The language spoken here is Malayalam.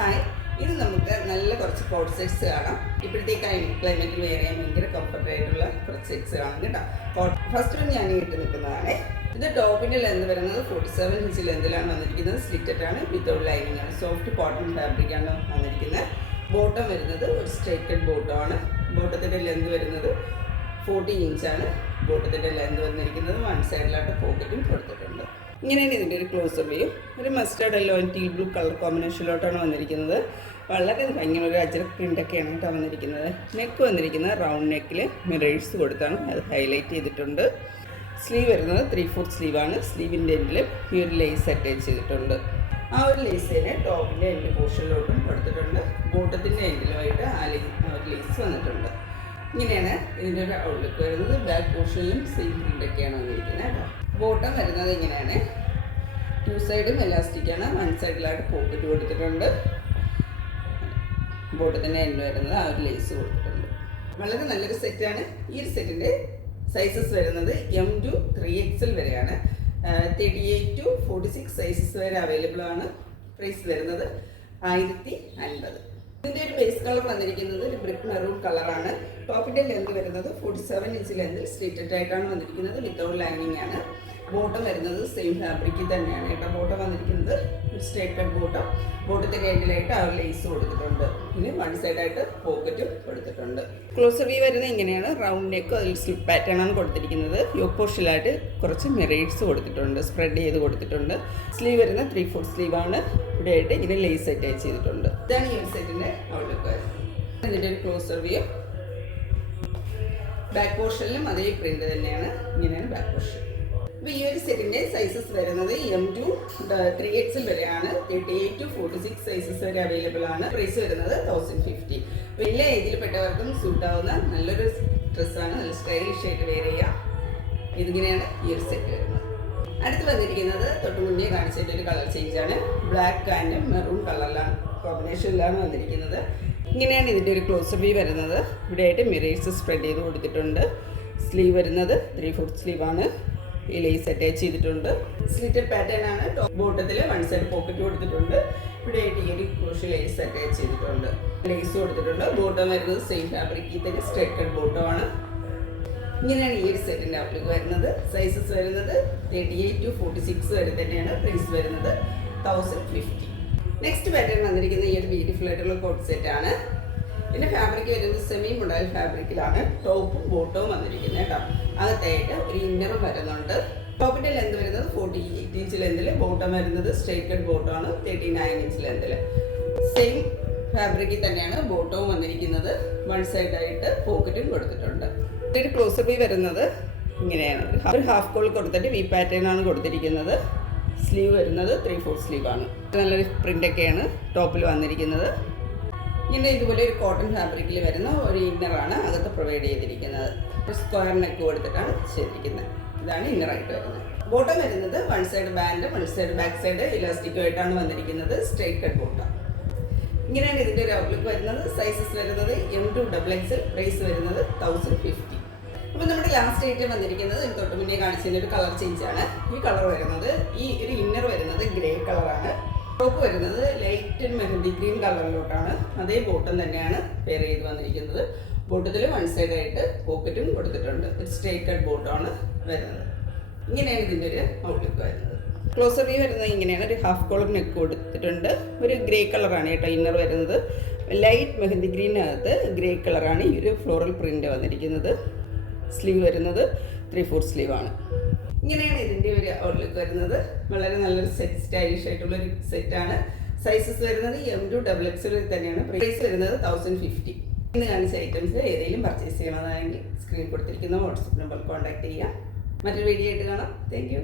ഹായ്, ഇത് നമുക്ക് നല്ല കുറച്ച് കോട്ട് സെറ്റ്സ് കാണാം. ഇപ്പോഴത്തെ ക്ലൈമറ്റിൽ വേറെ ഭയങ്കര കംഫർട്ട് ആയിട്ടുള്ള കുറച്ച് സെറ്റ്സ് കാണാം കേട്ടോ. ഫസ്റ്റ് വൺ ഞാൻ ഇട്ട് നിൽക്കുന്നതാണ്. ഇത് ടോപ്പിൻ്റെ ലെന്ത് വരുന്നത് 47 ഇഞ്ച് ലെന്തിലാണ് വന്നിരിക്കുന്നത്. സ്ലിറ്റഡ് ആണ്, വിത്തൗട്ട് ലൈനിങ് ആണ്. സോഫ്റ്റ് കോട്ടൺ ഫാബ്രിക്കാണ് വന്നിരിക്കുന്നത്. ബോട്ടം വരുന്നത് ഒരു സ്ട്രൈറ്റഡ് ബോട്ടമാണ്. ബോട്ടത്തിൻ്റെ ലെന്ത് വരുന്നത് 40 ഇഞ്ചാണ്. ബോട്ടത്തിൻ്റെ ലെന്ത് വന്നിരിക്കുന്നത്. വൺ സൈഡിലായിട്ട് പോക്കറ്റും കൊടുത്തിട്ടുണ്ട്. ഇങ്ങനെയാണ് ഇതിൻ്റെ ഒരു ക്ലോസ് വ്യൂ. ഒരു mustard yellow and teal blue colour കോമ്പിനേഷനിലോട്ടാണ് വന്നിരിക്കുന്നത്. വളരെ ഭയങ്കര ഒരു അജ്രക് പ്രിൻ്റൊക്കെയാണ് കേട്ടോ വന്നിരിക്കുന്നത്. നെക്ക് വന്നിരിക്കുന്നത് റൗണ്ട് നെക്കിൽ മിറേഴ്സ് കൊടുത്താണ് അത് ഹൈലൈറ്റ് ചെയ്തിട്ടുണ്ട്. സ്ലീവ് വരുന്നത് 3/4 സ്ലീവാണ്. സ്ലീവിൻ്റെ എൻഡിൽ ഈ ഒരു ലേസ് അറ്റാച്ച് ചെയ്തിട്ടുണ്ട്. ആ ഒരു ലേസിനെ ടോപ്പിൻ്റെ എൻഡ് പോർഷനിലോട്ടും കൊടുത്തിട്ടുണ്ട്. ബോട്ടത്തിൻ്റെ എൻഡിലുമായിട്ട് ആ ഒരു ലേസ് വന്നിട്ടുണ്ട്. ഇങ്ങനെയാണ് ഇതിൻ്റെ ഒരു ഔട്ട്ലുക്ക് വരുന്നത്. ബാക്ക് പോർഷനിലും സെയിം പ്രിൻ്റൊക്കെയാണ് വന്നിരിക്കുന്നത് കേട്ടോ. ബോട്ടം വരുന്നത് ഇങ്ങനെയാണ്. 2 സൈഡും എലാസ്റ്റിക്കാണ്. വൺ സൈഡിലായിട്ട് പോക്കറ്റ് കൊടുത്തിട്ടുണ്ട്. ബോട്ടത്തിൻ്റെ എൻഡ് വരുന്നത് ആ ഒരു ലേസ് കൊടുത്തിട്ടുണ്ട്. വളരെ നല്ലൊരു സെറ്റാണ്. ഈ ഒരു സെറ്റിൻ്റെ സൈസസ് വരുന്നത് M to 3XL വരെയാണ്. 38 to 46 സൈസസ് വരെ അവൈലബിൾ ആണ്. പ്രൈസ് വരുന്നത് 1050. ഇതിൻ്റെ ഒരു ബേസ് കളർ വന്നിരിക്കുന്നത് ഒരു ബ്രിക്ക് മെറൂൺ കളറാണ്. ടോപ്പിൻ്റെ ലെന്ത് വരുന്നത് 47 ഇഞ്ച് ലെന്തിൽ സ്ട്രേറ്റഡ് ആയിട്ടാണ് വന്നിരിക്കുന്നത്. വിത്തൗട്ട് ലൈനിങ് ആണ്. ബോട്ടം വരുന്നത് സെയിം ഫാബ്രിക്കിൽ തന്നെയാണ് കേട്ടോ. ബോട്ടം വന്നിരിക്കുന്നത് ഒരു സ്ട്രേറ്റഡ് ബോട്ടം. ബോട്ടത്തിൻ്റെ എൻഡിലായിട്ട് ആ ലേസ് കൊടുത്തിട്ടുണ്ട്. പിന്നെ വൺ സൈഡായിട്ട് പോക്കറ്റും കൊടുത്തിട്ടുണ്ട്. ക്ലോസർ വ്യൂ വരുന്നത് ഇങ്ങനെയാണ്. റൗണ്ട് നെക്ക് അതിൽ സ്ലിപ്പ് പാറ്റേൺ ആണ് കൊടുത്തിരിക്കുന്നത്. യോക്ക് പോർഷനിലായിട്ട് കുറച്ച് മിറേഴ്സ് കൊടുത്തിട്ടുണ്ട്. സ്പ്രെഡ് ചെയ്ത് കൊടുത്തിട്ടുണ്ട്. സ്ലീവ് വരുന്നത് 3/4 സ്ലീവാണ്. ഇവിടെ ആയിട്ട് ഇതിന് ലേസ് അറ്റാച്ച് ചെയ്തിട്ടുണ്ട്. ഇതാണ് ഈ ഒരു സെറ്റിൻ്റെ ഔട്ട്ലുക്ക് വരുന്നത്. ഇതിൻ്റെ ഒരു ക്ലോസർ വ്യൂ. ബാക്ക് പോർഷനിലും അതേ പ്രിന്റ് തന്നെയാണ്. ഇങ്ങനെയാണ് ബാക്ക് പോർഷൻ. അപ്പോൾ ഈ ഒരു സെറ്റിൻ്റെ സൈസസ് വരുന്നത് M to 3XL വരെയാണ്. 38 to 46 സൈസസ് വരെ അവൈലബിൾ ആണ്. പ്രൈസ് വരുന്നത് 1050. എല്ലാ ഏജിൽപ്പെട്ടവർക്കും സൂട്ട് ആവുന്ന നല്ലൊരു ഡ്രസ്സാണ്. നല്ല സ്റ്റൈലിഷ് ആയിട്ട് വെയർ ചെയ്യാം. ഇതിങ്ങനെയാണ് ഈ ഒരു സെറ്റ് വരുന്നത്. അടുത്ത് വന്നിരിക്കുന്നത് തൊട്ട് മുന്നേ കാണിച്ചതിൻ്റെ ഒരു കളർ ചേഞ്ചാണ്. ബ്ലാക്ക് ആൻഡ് മെറൂൺ കളറിലാണ് കോമ്പിനേഷനിലാണ് വന്നിരിക്കുന്നത്. ഇങ്ങനെയാണ് ഇതിൻ്റെ ഒരു ക്ലോസർ വ്യൂ വരുന്നത്. ഇവിടെയായിട്ട് മിറേഴ്സ് സ്പ്രെഡ് ചെയ്ത് കൊടുത്തിട്ടുണ്ട്. സ്ലീവ് വരുന്നത് 3/4 സ്ലീവാണ്. ഈ ലേസ് അറ്റാച്ച് ചെയ്തിട്ടുണ്ട്. സ്ലിറ്റഡ് പാറ്റേൺ ആണ്. ബോട്ടത്തിൽ വൺ സൈഡ് പോക്കറ്റ് കൊടുത്തിട്ടുണ്ട്. ഇവിടെയായിട്ട് ഈ ഒരു ക്രോഷ്യ ലേസ് അറ്റാച്ച് ചെയ്തിട്ടുണ്ട്. ലേസ് കൊടുത്തിട്ടുണ്ട്. ബോട്ടം വരുന്നത് സെയിം ഫാബ്രിക്കിൽ തന്നെ സ്ട്രൈറ്റഡ് ബോട്ടമാണ്. ഇങ്ങനെയാണ് ഈ ഒരു സെറ്റിൻ്റെ ഔട്ട്ലുക്ക് വരുന്നത്. സൈസസ് വരുന്നത് 38 to 46 വരെ തന്നെയാണ്. പ്രൈസ് വരുന്നത് 1050. നെക്സ്റ്റ് പാറ്റേൺ വന്നിരിക്കുന്ന ഈ ഒരു ബ്യൂട്ടിഫുൾ ആയിട്ടുള്ള കോട്ട് സെറ്റാണ്. പിന്നെ ഫാബ്രിക് വരുന്നത് സെമി മൊഡൈൽ ഫാബ്രിക്കിലാണ്. ടോപ്പും ബോട്ടവും വന്നിരിക്കുന്നത് കേട്ടോ. അകത്തായിട്ട് ഒരു ഇന്നറും വരുന്നുണ്ട്. ടോപ്പിൻ്റെ ലെന്ത് വരുന്നത് 48 ഇഞ്ച് ലെന്തിൽ. ബോട്ടം വരുന്നത് സ്ട്രൈറ്റഡ് ബോട്ടമാണ് 39 ഇഞ്ച് ലെന്തിൽ. സെയിം ഫാബ്രിക്കിൽ തന്നെയാണ് ബോട്ടവും വന്നിരിക്കുന്നത്. വൺ സൈഡായിട്ട് പോക്കറ്റും കൊടുത്തിട്ടുണ്ട്. ഒരു ക്ലോസർ വ്യൂ വരുന്നത് ഇങ്ങനെയാണ്. ഒരു ഹാഫ് കോൾ കൊടുത്തിട്ട് വി പാറ്റേൺ ആണ് കൊടുത്തിരിക്കുന്നത്. സ്ലീവ് വരുന്നത് 3/4 സ്ലീവാണ്. നല്ലൊരു പ്രിൻ്റൊക്കെയാണ് ടോപ്പിൽ വന്നിരിക്കുന്നത്. ഇങ്ങനെ ഇതുപോലെ ഒരു കോട്ടൺ ഫാബ്രിക്കിൽ വരുന്ന ഒരു ഇന്നറാണ് അകത്ത് പ്രൊവൈഡ് ചെയ്തിരിക്കുന്നത്. ഒരു സ്ക്വയർ നെക്ക് കൊടുത്തിട്ടാണ് ചെയ്തിരിക്കുന്നത്. ഇതാണ് ഇന്നറായിട്ട് വരുന്നത്. ബോട്ടം വരുന്നത് one side band, one side back side ഇലാസ്റ്റിക്കുമായിട്ടാണ് വന്നിരിക്കുന്നത്. Straight cut bottom. ഇങ്ങനെയാണ് ഇതിൻ്റെ ഒരു ഔട്ട്ലുക്ക് വരുന്നത്. സൈസസ് വരുന്നത് M to XXL. പ്രൈസ് വരുന്നത് 1050. അപ്പോൾ നമ്മുടെ ലാസ്റ്റ് ഐറ്റം വന്നിരിക്കുന്നത് തൊട്ട് മുന്നേ കാണിച്ചതിൻ്റെ ഒരു കളർ ചേഞ്ചാണ്. ഈ കളർ വരുന്നത് ഈ ഒരു ഇന്നർ വരുന്നത് ഗ്രേ കളറാണ്. ടോപ്പ് വരുന്നത് ലൈറ്റ് മെഹന്തി ഗ്രീൻ കളറിലോട്ടാണ്. അതേ ബോട്ടം തന്നെയാണ് പെയർ ചെയ്ത് വന്നിരിക്കുന്നത്. ബോട്ടത്തിൽ വൺ സൈഡായിട്ട് പോക്കറ്റും കൊടുത്തിട്ടുണ്ട്. ഒരു സ്ട്രൈറ്റ് കട്ട് ബോട്ടമാണ് വരുന്നത്. ഇങ്ങനെയാണ് ഇതിൻ്റെ ഒരു ഔട്ട്ലുക്ക് വരുന്നത്. ക്ലോസർ വ്യൂ വരുന്നത് ഇങ്ങനെയാണ്. ഒരു ഹാഫ് കോളർ നെക്ക് കൊടുത്തിട്ടുണ്ട്. ഒരു ഗ്രേ കളറാണ് കേട്ടോ ഇന്നർ വരുന്നത്. ലൈറ്റ് മെഹന്തി ഗ്രീനകത്ത് ഗ്രേ കളറാണ് ഈ ഒരു ഫ്ലോറൽ പ്രിൻ്റ് വന്നിരിക്കുന്നത്. സ്ലീവ് വരുന്നത് 3/4 സ്ലീവാണ്. ഇങ്ങനെയാണ് ഇതിൻ്റെ ഒരു ഔട്ട്ലുക്ക് വരുന്നത്. വളരെ നല്ലൊരു സെറ്റ്, സ്റ്റൈലിഷ് ആയിട്ടുള്ളൊരു സെറ്റാണ്. സൈസസ് വരുന്നത് M to XXL തന്നെയാണ്. പ്രൈസ് വരുന്നത് 1050. ഇന്ന് കാണിച്ച ഐറ്റംസ് ഏതെങ്കിലും പർച്ചേസ് ചെയ്യണമെന്നാണെങ്കിൽ സ്ക്രീൻ കൊടുത്തിരിക്കുന്ന വാട്സപ്പ് നമ്പർ കോൺടാക്ട് ചെയ്യാം. മറ്റൊരു വീഡിയോ ആയിട്ട് കാണാം. Thank you.